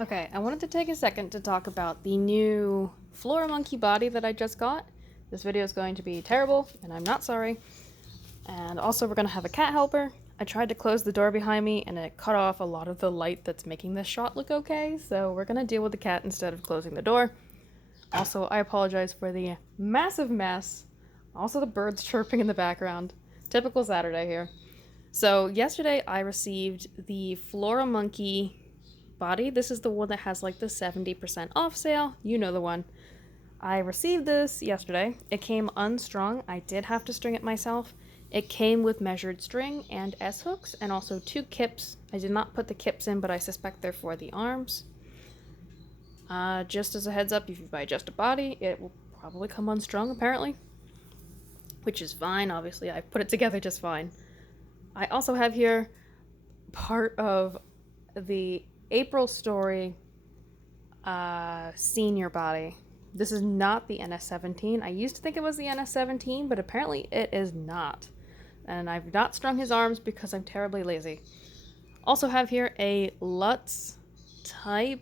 Okay, I wanted to take a second to talk about the new Flora Monkey body that I just got. This video is going to be terrible, and I'm not sorry. And also, we're going to have a cat helper. I tried to close the door behind me, and it cut off a lot of the light that's making this shot look okay, so we're going to deal with the cat instead of closing the door. Also, I apologize for the massive mess. Also, the birds chirping in the background. Typical Saturday here. So, yesterday I received the Flora Monkey body. This is the one that has like the 70% off sale. You know the one. I received this yesterday. It came unstrung. I did have to string it myself. It came with measured string and S-hooks and also 2 kips. I did not put the kips in, but I suspect they're for the arms. Just as a heads up, if you buy just a body, it will probably come unstrung apparently, which is fine. Obviously, I put it together just fine. I also have here part of the April Story senior body. This is not the NS-17. I used to think it was the NS-17, but apparently it is not. And I've not strung his arms because I'm terribly lazy. Also have here a Lutz Type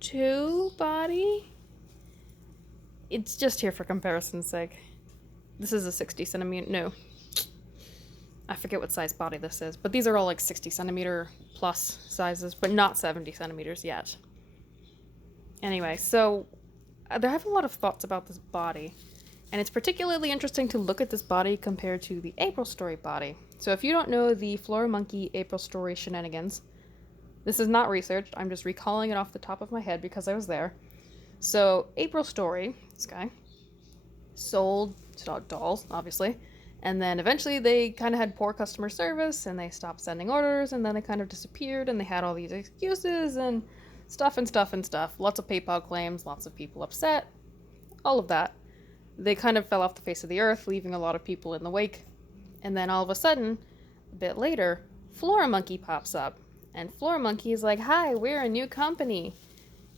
2 body. It's just here for comparison's sake. This is a 60 centimeter, no. I forget what size body this is, but these are all like 60 centimeter plus sizes, but not 70 centimeters yet. Anyway, so I have a lot of thoughts about this body, and it's particularly interesting to look at this body compared to the April Story body. So if you don't know the Flora Monkey April Story shenanigans, this is not researched, I'm just recalling it off the top of my head because I was there. So April Story, this guy, sold dolls, obviously, and then eventually they kind of had poor customer service and they stopped sending orders, and then they kind of disappeared and they had all these excuses and stuff. Lots of PayPal claims, lots of people upset, all of that. They kind of fell off the face of the earth, leaving a lot of people in the wake. And then all of a sudden, a bit later, Flora Monkey pops up. And Flora Monkey is like, "Hi, we're a new company."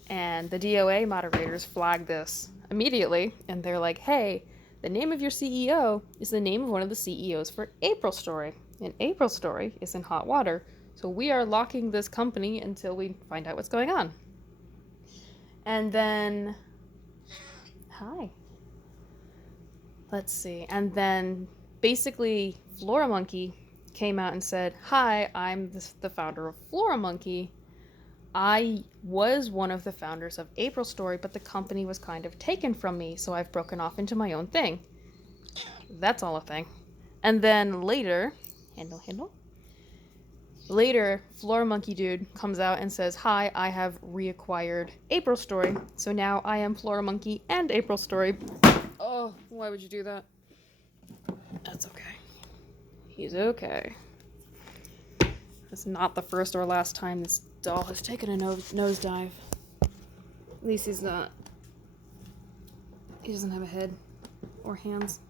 And the DOA moderators flag this immediately, and they're like, "Hey, the name of your CEO is the name of one of the CEOs for April Story. And April Story is in hot water. So we are locking this company until we find out what's going on." And then, hi. Let's see. And then basically Flora Monkey came out and said, "Hi, I'm the founder of Flora Monkey. I was one of the founders of April Story, but the company was kind of taken from me, so I've broken off into my own thing." That's all a thing. And then later, later, Flora Monkey Dude comes out and says, "Hi, I have reacquired April Story, so now I am Flora Monkey and April Story." Oh, why would you do that? That's okay. He's okay. It's not the first or last time this doll has taken a nosedive. At least he's not. He doesn't have a head or hands.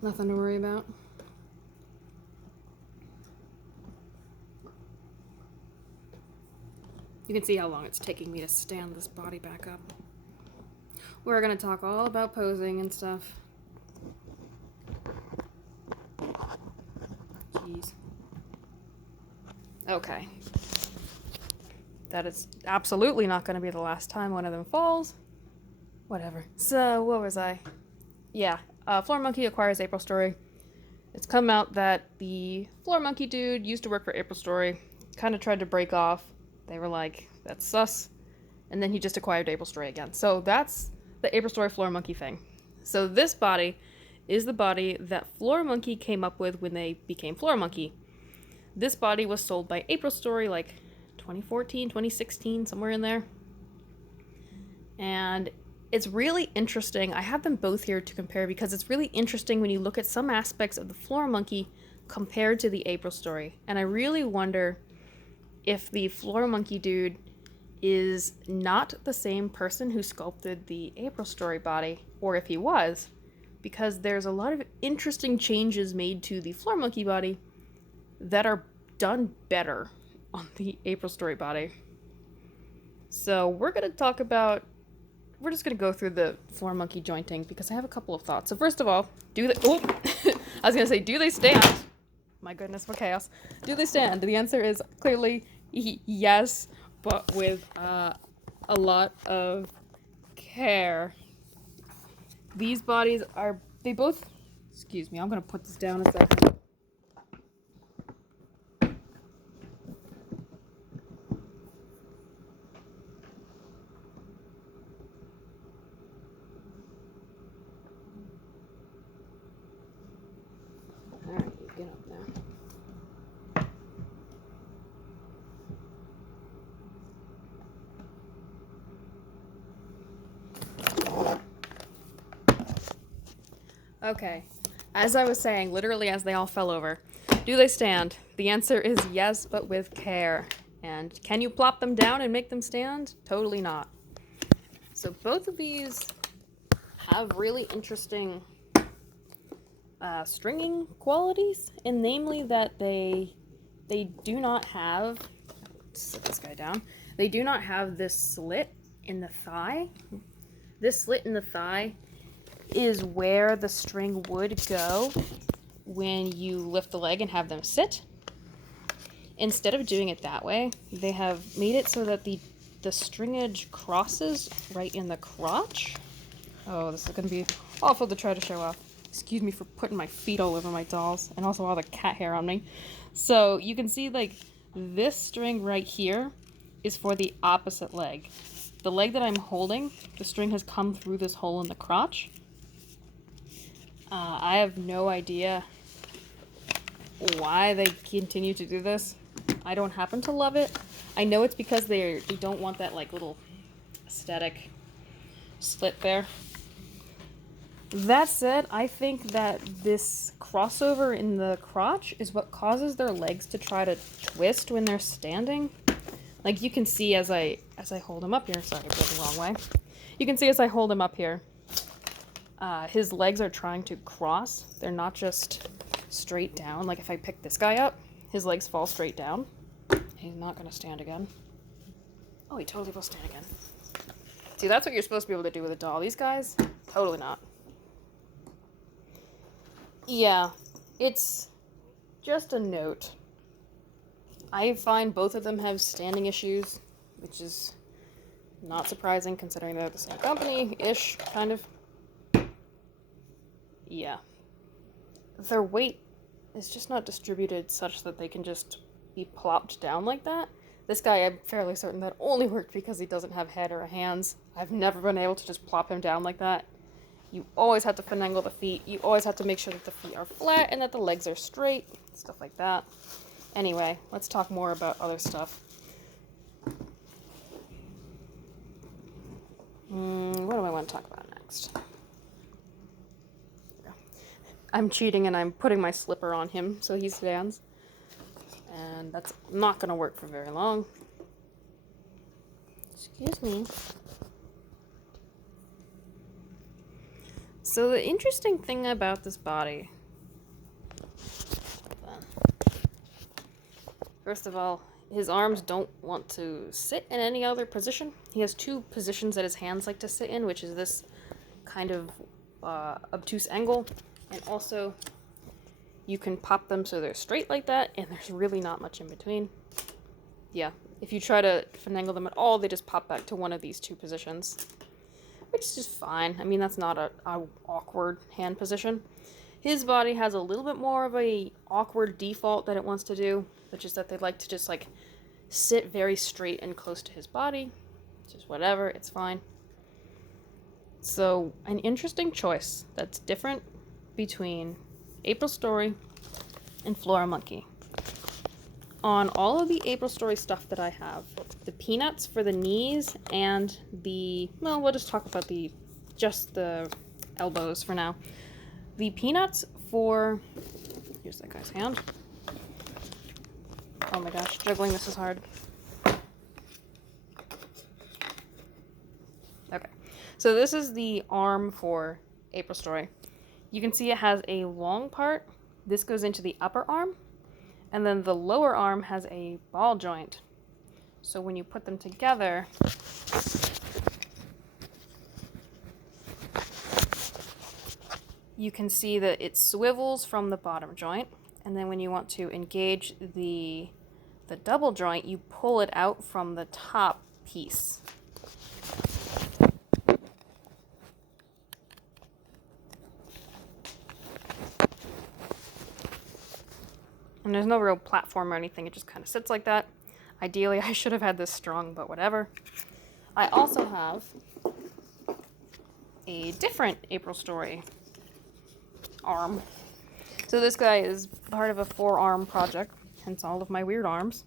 Nothing to worry about. You can see how long it's taking me to stand this body back up. We're gonna talk all about posing and stuff. Jeez. Okay. That is absolutely not gonna be the last time one of them falls. Whatever. So, what was I? Yeah, Flora Monkey acquires April Story. It's come out that the Flora Monkey dude used to work for April Story, kind of tried to break off. They were like, "That's sus." And then he just acquired April Story again. So that's the April Story Flora Monkey thing. So this body is the body that Flora Monkey came up with when they became Flora Monkey. This body was sold by April Story like 2014, 2016, somewhere in there. And it's really interesting. I have them both here to compare because it's really interesting when you look at some aspects of the Flora Monkey compared to the April Story. And I really wonder if the Flora Monkey dude is not the same person who sculpted the April Story body, or if he was, because there's a lot of interesting changes made to the Flora Monkey body that are done better on the April Story body. So we're just going to go through the Flora Monkey jointing because I have a couple of thoughts. So first of all, I was going to say, do they stand? My goodness, what chaos. Do they stand? The answer is clearly yes. but with a lot of care. These bodies are, they both, excuse me, I'm gonna put this down a second. Alright, get up there. Okay, as I was saying, literally as they all fell over, do they stand? The answer is yes, but with care. And can you plop them down and make them stand? Totally not. So both of these have really interesting stringing qualities, and namely that they do not have, set this guy down, they do not have this slit in the thigh. This slit in the thigh is where the string would go when you lift the leg and have them sit. Instead of doing it that way, they have made it so that the stringage crosses right in the crotch. Oh, this is going to be awful to try to show off. Excuse me for putting my feet all over my dolls and also all the cat hair on me. So you can see like this string right here is for the opposite leg. The leg that I'm holding, the string has come through this hole in the crotch. I have no idea why they continue to do this. I don't happen to love it. I know it's because they don't want that like little aesthetic slit there. That said, I think that this crossover in the crotch is what causes their legs to try to twist when they're standing. Like you can see as I hold him up here. Sorry, I put it the wrong way. You can see as I hold him up here, his legs are trying to cross. They're not just straight down. Like if I pick this guy up, his legs fall straight down. He's not going to stand again. Oh, he totally will stand again. See, that's what you're supposed to be able to do with a doll. These guys, totally not. Yeah, it's just a note. I find both of them have standing issues, which is not surprising considering they're the same company-ish, kind of. Yeah. Their weight is just not distributed such that they can just be plopped down like that. This guy, I'm fairly certain that only worked because he doesn't have head or hands. I've never been able to just plop him down like that. You always have to finagle the feet. You always have to make sure that the feet are flat and that the legs are straight. Stuff like that. Anyway, let's talk more about other stuff. What do I want to talk about next? I'm cheating and I'm putting my slipper on him so he stands. And that's not going to work for very long. Excuse me. So the interesting thing about this body, first of all, his arms don't want to sit in any other position. He has two positions that his hands like to sit in, which is this kind of obtuse angle, and also you can pop them so they're straight like that, and there's really not much in between. Yeah, if you try to finagle them at all, they just pop back to one of these two positions, which is just fine. I mean, that's not a awkward hand position. His body has a little bit more of a awkward default that it wants to do, which is that they like to just like sit very straight and close to his body. Just whatever, it's fine. So an interesting choice that's different between April Story and Flora Monkey. On all of the April Story stuff that I have, the peanuts for the knees and the, well, we'll just talk about just the elbows for now. The peanuts for, here's that guy's hand. Oh my gosh, juggling this is hard. Okay, so this is the arm for April Story. You can see it has a long part. This goes into the upper arm, and then the lower arm has a ball joint. So when you put them together, you can see that it swivels from the bottom joint, and then when you want to engage the the double joint, you pull it out from the top piece. And there's no real platform or anything, it just kind of sits like that. Ideally, I should have had this strung, but whatever. I also have a different April Story arm. So this guy is part of a 4-arm project, hence all of my weird arms.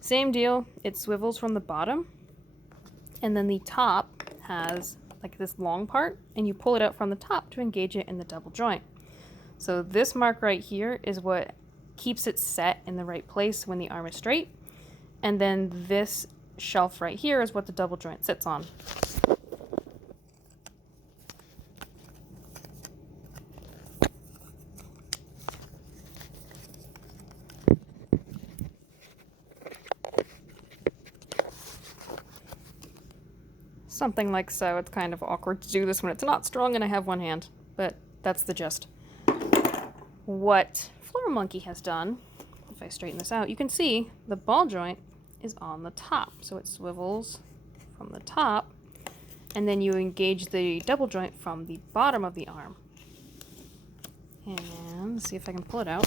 Same deal, it swivels from the bottom, and then the top has like this long part, and you pull it out from the top to engage it in the double joint. So this mark right here is what keeps it set in the right place when the arm is straight, and then this shelf right here is what the double joint sits on. Something like so. It's kind of awkward to do this when it's not strong and I have one hand, but that's the gist. What Flora Monkey has done, if I straighten this out, you can see the ball joint is on the top. So it swivels from the top, and then you engage the double joint from the bottom of the arm. And let's see if I can pull it out.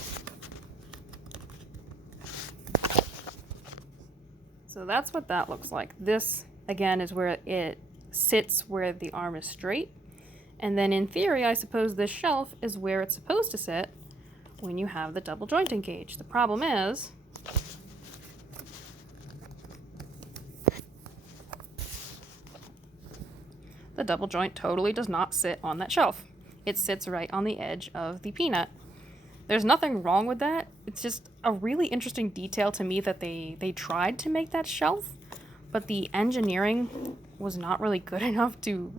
So that's what that looks like. This, again, is where it sits where the arm is straight. And then in theory, I suppose this shelf is where it's supposed to sit when you have the double joint engaged. The problem is the double joint totally does not sit on that shelf. It sits right on the edge of the peanut. There's nothing wrong with that. It's just a really interesting detail to me that they tried to make that shelf, but the engineering was not really good enough to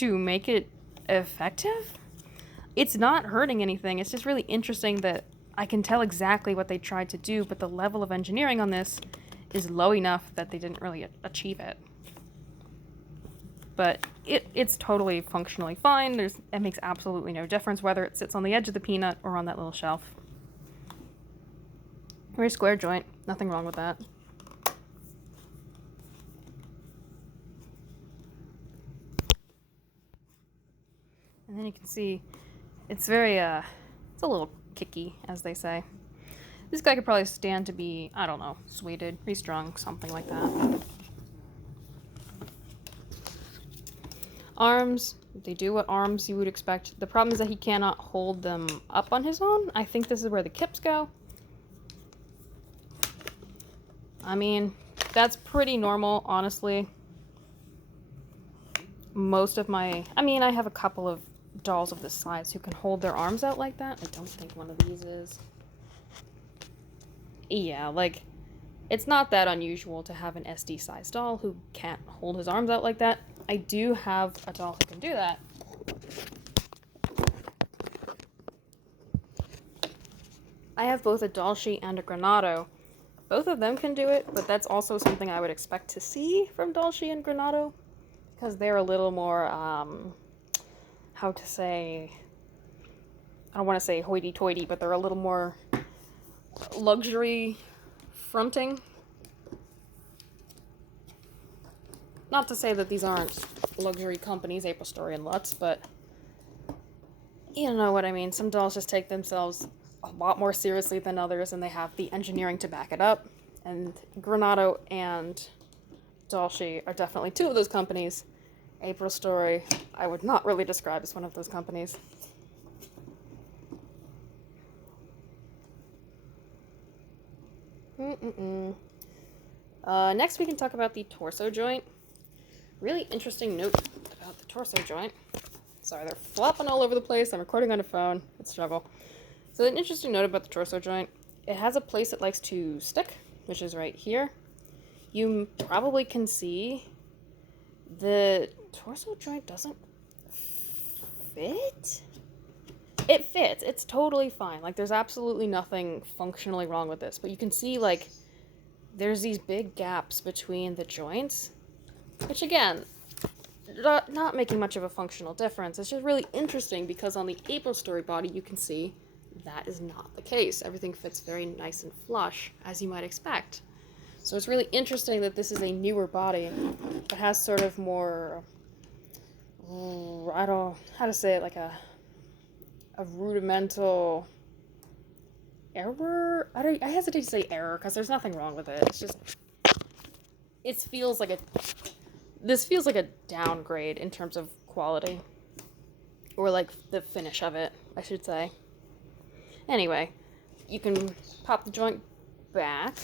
make it effective. It's not hurting anything. It's just really interesting that I can tell exactly what they tried to do, but the level of engineering on this is low enough that they didn't really achieve it. But it's totally functionally fine. It makes absolutely no difference whether it sits on the edge of the peanut or on that little shelf. Very square joint. Nothing wrong with that. And then you can see it's very, it's a little kicky, as they say. This guy could probably stand to be, I don't know, suited, restrung, something like that. Arms, they do what arms you would expect. The problem is that he cannot hold them up on his own. I think this is where the kips go. I mean, that's pretty normal, honestly. Most of my, I have a couple of dolls of this size who can hold their arms out like that. I don't think one of these is. Yeah, like, it's not that unusual to have an SD size doll who can't hold his arms out like that. I do have a doll who can do that. I have both a Dolce and a Granado. Both of them can do it, but that's also something I would expect to see from Dolce and Granado, because they're a little more, how to say, I don't want to say hoity-toity, but they're a little more luxury fronting. Not to say that these aren't luxury companies, April Story and Lutz, but you know what I mean. Some dolls just take themselves a lot more seriously than others, and they have the engineering to back it up. And Granado and Dolce are definitely two of those companies. April Story, I would not really describe as one of those companies. Next we can talk about the torso joint. Really interesting note about the torso joint. Sorry, they're flopping all over the place. I'm recording on a phone. It's a struggle. So an interesting note about the torso joint. It has a place it likes to stick, which is right here. You probably can see the torso joint doesn't fit. It fits. It's totally fine. Like, there's absolutely nothing functionally wrong with this. But you can see, like, there's these big gaps between the joints, which, again, not making much of a functional difference. It's just really interesting because on the April Story body, you can see that is not the case. Everything fits very nice and flush, as you might expect. So it's really interesting that this is a newer body that has sort of more, I don't know how to say it, like a rudimental error. I hesitate to say error because there's nothing wrong with it. It's just, this feels like a downgrade in terms of quality, or like the finish of it, I should say. Anyway, you can pop the joint back.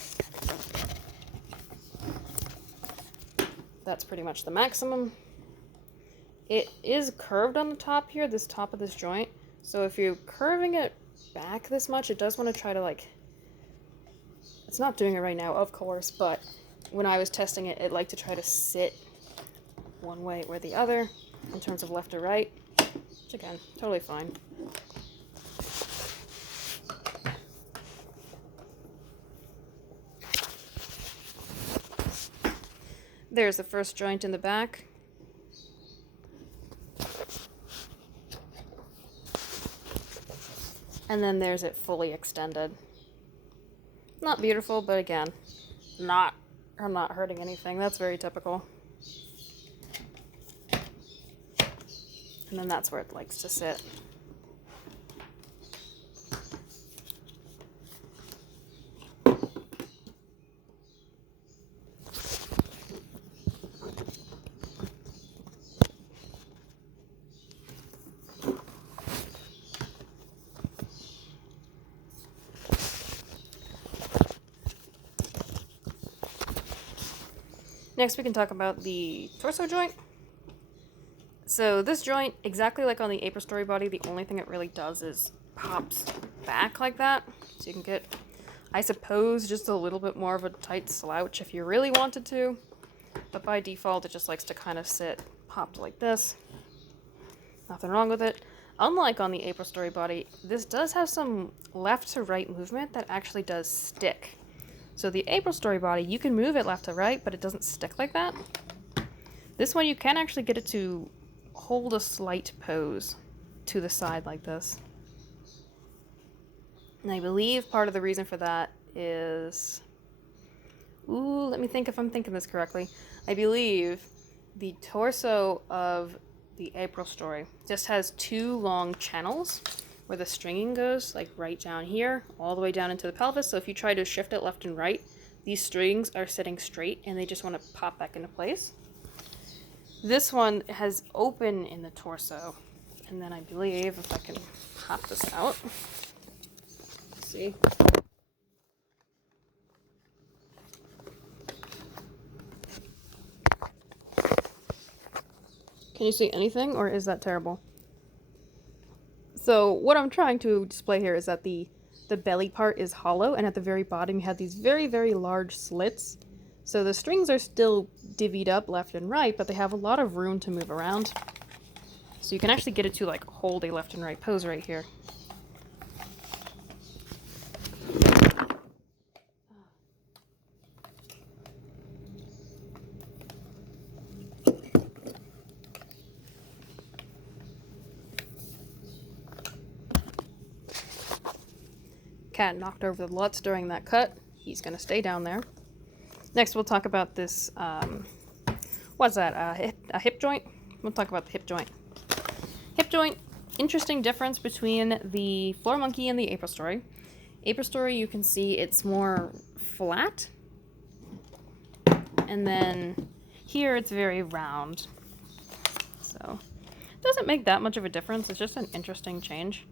That's pretty much the maximum. It is curved on the top here, this top of this joint. So if you're curving it back this much, it does want to try to, like, it's not doing it right now, of course, but when I was testing it, it liked to try to sit one way or the other in terms of left or right, which again, totally fine. There's the first joint in the back. And then there's it fully extended. Not beautiful, but again, I'm not hurting anything. That's very typical. And then that's where it likes to sit. Next, we can talk about the torso joint. So this joint, exactly like on the April Story body, the only thing it really does is pops back like that. So you can get, I suppose, just a little bit more of a tight slouch if you really wanted to. But by default, it just likes to kind of sit popped like this. Nothing wrong with it. Unlike on the April Story body, this does have some left to right movement that actually does stick. So the April Story body, you can move it left to right, but it doesn't stick like that. This one, you can actually get it to hold a slight pose to the side like this. And I believe part of the reason for that is... Ooh, let me think if I'm thinking this correctly. I believe the torso of the April Story just has two long channels where the stringing goes, like right down here, all the way down into the pelvis. So if you try to shift it left and right, these strings are sitting straight and they just want to pop back into place. This one has open in the torso. And then I believe, if I can pop this out, let's see. Can you see anything, or is that terrible? So what I'm trying to display here is that the belly part is hollow, and at the very bottom you have these very, very large slits. So the strings are still divvied up left and right, but they have a lot of room to move around. So you can actually get it to like hold a left and right pose right here. Cat knocked over the Lutz during that cut. He's going to stay down there. Next, we'll talk about this, what's that, a hip joint? We'll talk about the hip joint. Hip joint, interesting difference between the Floor Monkey and the April Story. April Story, you can see it's more flat. And then here it's very round. So, it doesn't make that much of a difference. It's just an interesting change.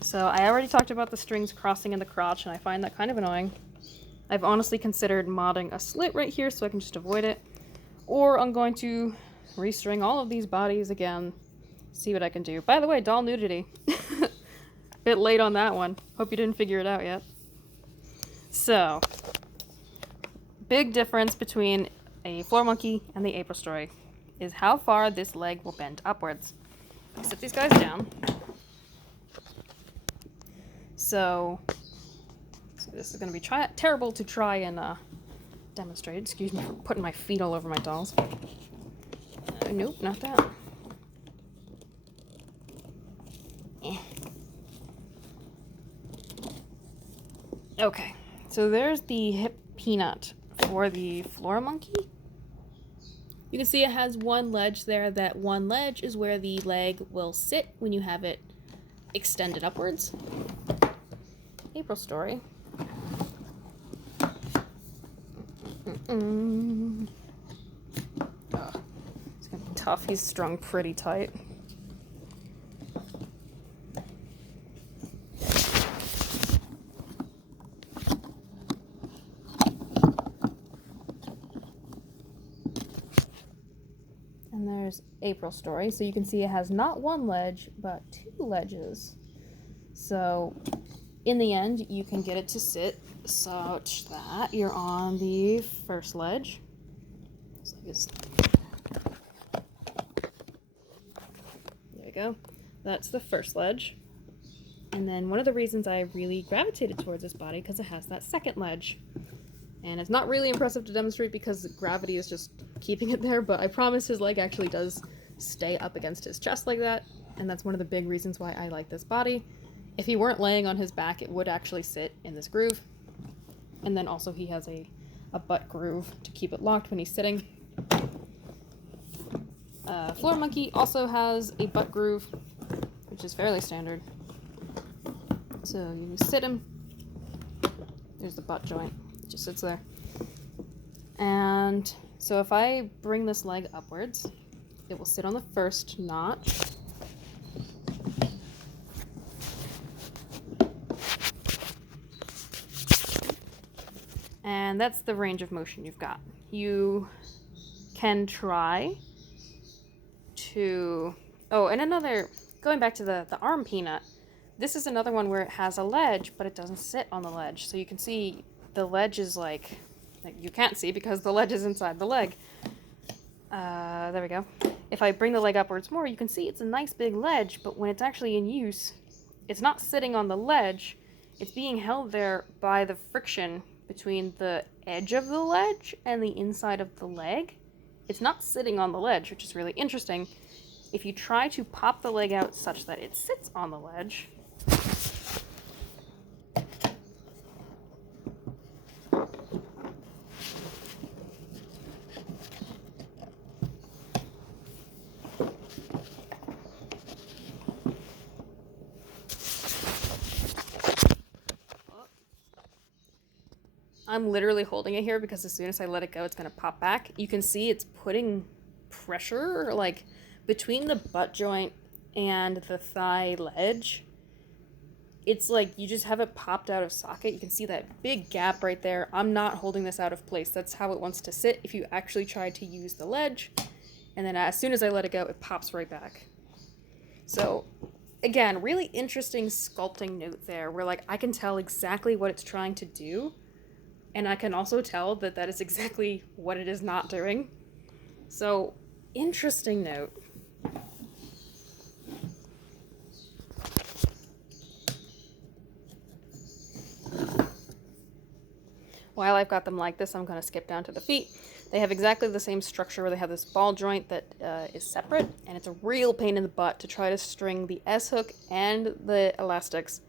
So I already talked about the strings crossing in the crotch, and I find that kind of annoying. I've honestly considered modding a slit right here so I can just avoid it. Or I'm going to restring all of these bodies again, see what I can do. By the way, doll nudity. Bit late on that one. Hope you didn't figure it out yet. So, big difference between a Floor Monkey and the April Story is how far this leg will bend upwards. I sit these guys down. So this is going to be terrible to try and demonstrate. Excuse me for putting my feet all over my dolls. Nope, not that. Okay, so there's the hip peanut for the flora monkey. You can see it has one ledge there. That one ledge is where the leg will sit when you have it extended upwards. April story. Oh, it's gonna be tough. He's strung pretty tight. And there's April story. So you can see it has not one ledge, but two ledges. So in the end, you can get it to sit such that you're on the first ledge. There you go. That's the first ledge. And then one of the reasons I really gravitated towards this body because it has that second ledge. And it's not really impressive to demonstrate because gravity is just keeping it there, but I promise his leg actually does stay up against his chest like that, and that's one of the big reasons why I like this body. If he weren't laying on his back, it would actually sit in this groove. And then also he has a butt groove to keep it locked when he's sitting. Flora monkey also has a butt groove, which is fairly standard. So you sit him, there's the butt joint. It just sits there. And so if I bring this leg upwards, it will sit on the first notch. And that's the range of motion you've got. You can try to... Oh, and another... Going back to the arm peanut, this is another one where it has a ledge, but it doesn't sit on the ledge. So you can see the ledge is like you can't see because the ledge is inside the leg. There we go. If I bring the leg upwards more, you can see it's a nice big ledge, but when it's actually in use, it's not sitting on the ledge. It's being held there by the friction between the edge of the ledge and the inside of the leg. It's not sitting on the ledge, which is really interesting. If you try to pop the leg out such that it sits on the ledge, I'm literally holding it here because as soon as I let it go, it's going to pop back. You can see it's putting pressure, like, between the butt joint and the thigh ledge. It's like you just have it popped out of socket. You can see that big gap right there. I'm not holding this out of place. That's how it wants to sit if you actually try to use the ledge. And then as soon as I let it go, it pops right back. So, again, really interesting sculpting note there where, like, I can tell exactly what it's trying to do. And I can also tell that that is exactly what it is not doing. So, interesting note. While I've got them like this, I'm going to skip down to the feet. They have exactly the same structure where they have this ball joint that is separate, and it's a real pain in the butt to try to string the S-hook and the elastics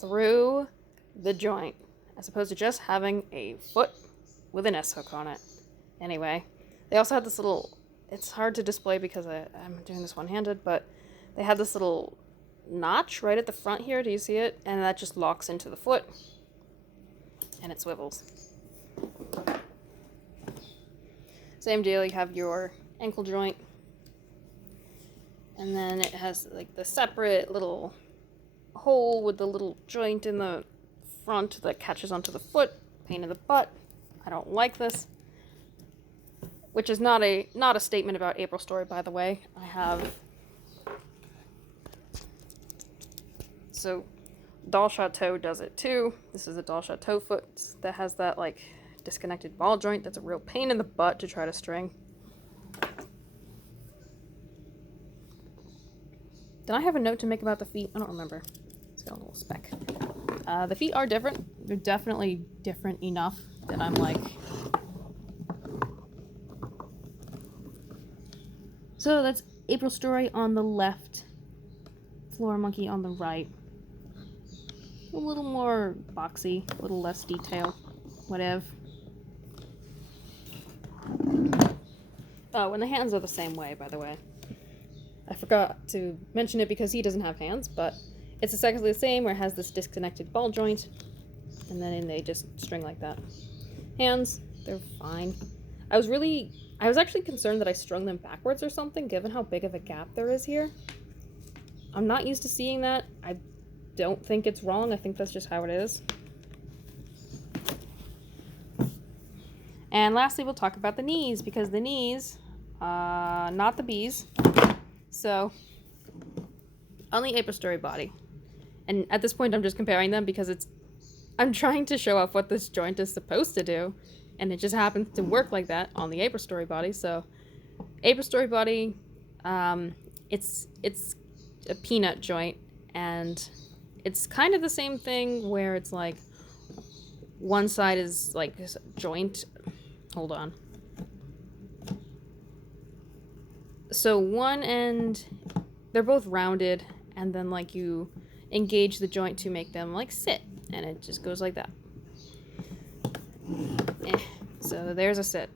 through the joint, as opposed to just having a foot with an S-hook on it. Anyway, they also have this little, it's hard to display because I'm doing this one-handed, but they have this little notch right at the front here, do you see it? And that just locks into the foot, and it swivels. Same deal, you have your ankle joint, and then it has like the separate little hole with the little joint in the front that catches onto the foot. Pain in the butt. I don't like this. Which is not a statement about April Story, by the way. I have... So, Doll Chateau does it too. This is a Doll Chateau foot that has that, like, disconnected ball joint. That's a real pain in the butt to try to string. Did I have a note to make about the feet? I don't remember. It's got a little speck. The feet are different. They're definitely different enough that I'm like... So that's April Story on the left. Flora Monkey on the right. a little more boxy, a little less detail, whatever. Oh, and the hands are the same way, by the way. I forgot to mention it because he doesn't have hands, but it's exactly the same, where it has this disconnected ball joint, and then they just string like that. Hands, they're fine. I was actually concerned that I strung them backwards or something, given how big of a gap there is here. I'm not used to seeing that. I don't think it's wrong. I think that's just how it is. And lastly, we'll talk about the knees, because the knees, not the bees. So, on the apistory body, and at this point I'm just comparing them because I'm trying to show off what this joint is supposed to do, and it just happens to work like that on the apistory body. So, apistory body, it's a peanut joint, and it's kind of the same thing where it's like one side is like this joint. Hold on. So one end, they're both rounded, and then like you engage the joint to make them like sit, and it just goes like that. So there's a sit.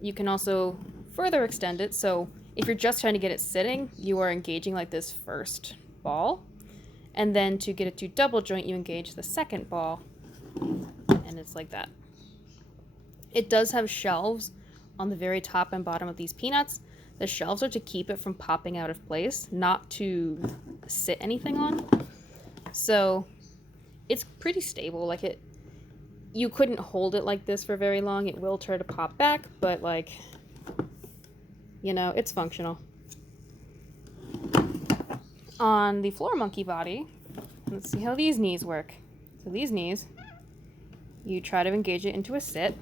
You can also further extend it, so if you're just trying to get it sitting, you are engaging like this first ball, and then to get it to double joint, you engage the second ball, and it's like that. It does have shelves on the very top and bottom of these peanuts. The shelves are to keep it from popping out of place, not to sit anything on. So it's pretty stable. Like you couldn't hold it like this for very long. It will try to pop back, but like, you know, it's functional. On the floor monkey body, let's see how these knees work. So these knees, you try to engage it into a sit.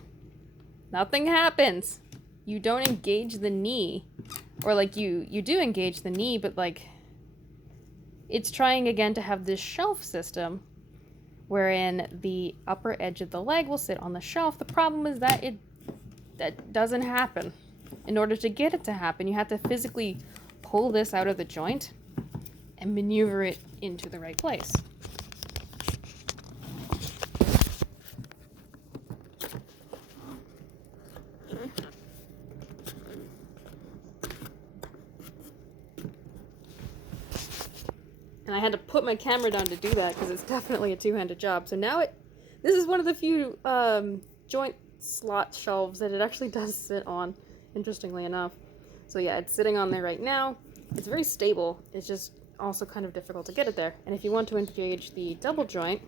Nothing happens. You don't engage the knee. Or like you do engage the knee, but like it's trying again to have this shelf system wherein the upper edge of the leg will sit on the shelf. The problem is that that doesn't happen. In order to get it to happen, you have to physically pull this out of the joint and maneuver it into the right place. And I had to put my camera down to do that because it's definitely a two-handed job. So now this is one of the few joint slot shelves that it actually does sit on, interestingly enough. So yeah, it's sitting on there right now. It's very stable. It's just also kind of difficult to get it there. And if you want to engage the double joint,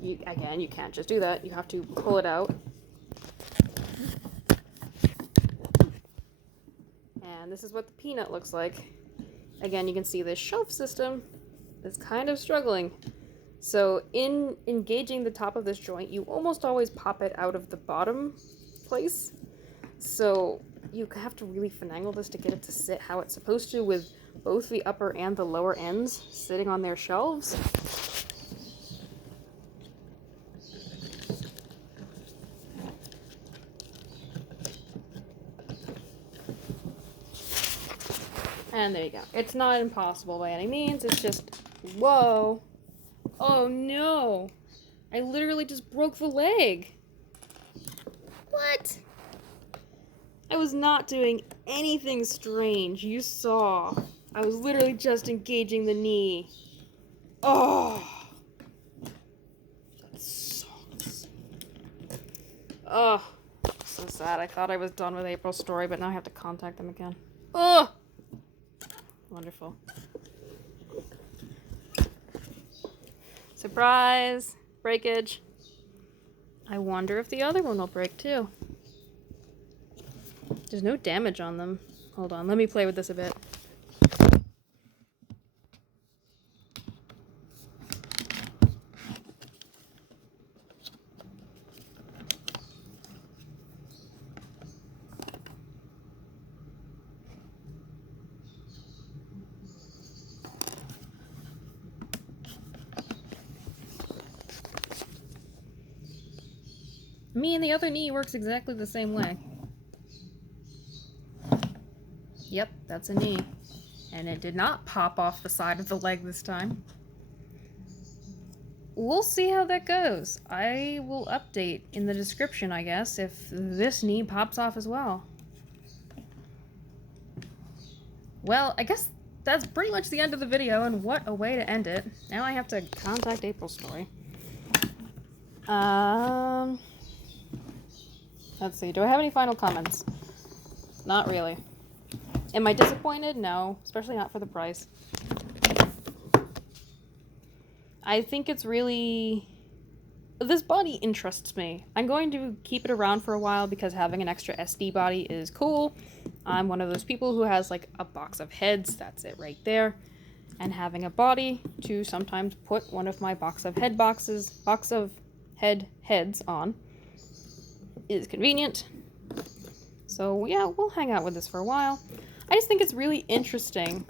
you can't just do that. You have to pull it out. And this is what the peanut looks like. Again, you can see this shelf system is kind of struggling. So in engaging the top of this joint, you almost always pop it out of the bottom place. So you have to really finagle this to get it to sit how it's supposed to, with both the upper and the lower ends sitting on their shelves. And there you go. It's not impossible by any means. It's just, whoa. Oh no. I literally just broke the leg. What? I was not doing anything strange. You saw. I was literally just engaging the knee. Oh. That sucks. Oh. So sad. I thought I was done with April's story, but now I have to contact them again. Oh. Wonderful. Surprise! Breakage. I wonder if the other one will break too. There's no damage on them. Hold on, let me play with this a bit. Me and the other knee works exactly the same way. Yep, that's a knee. And it did not pop off the side of the leg this time. we'll see how that goes. I will update in the description, I guess, if this knee pops off as well. Well, I guess that's pretty much the end of the video, and what a way to end it. Now I have to contact April's story. Let's see. Do I have any final comments? Not really. Am I disappointed? No, especially not for the price. I think it's really... This body interests me. I'm going to keep it around for a while because having an extra SD body is cool. I'm one of those people who has like a box of heads, that's it right there. And having a body to sometimes put one of my box of heads on is convenient. So yeah, we'll hang out with this for a while. I just think it's really interesting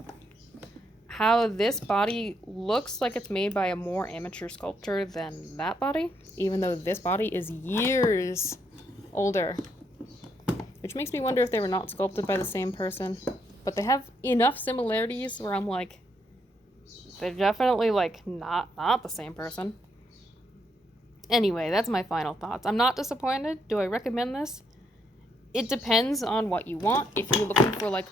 how this body looks like it's made by a more amateur sculptor than that body, even though this body is years older. Which makes me wonder if they were not sculpted by the same person. But they have enough similarities where I'm like, they're definitely like not the same person. Anyway, that's my final thoughts. I'm not disappointed. Do I recommend this? It depends on what you want. If you're looking for like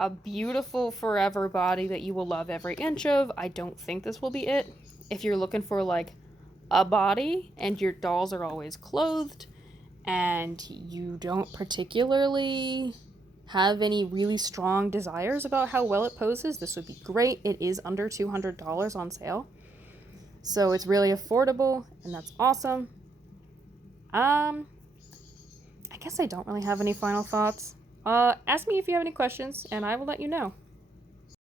a beautiful forever body that you will love every inch of, I don't think this will be it. If you're looking for like a body and your dolls are always clothed and you don't particularly have any really strong desires about how well it poses, this would be great. It is under $200 on sale, so it's really affordable, and that's awesome. I guess I don't really have any final thoughts. Ask me if you have any questions, and I will let you know.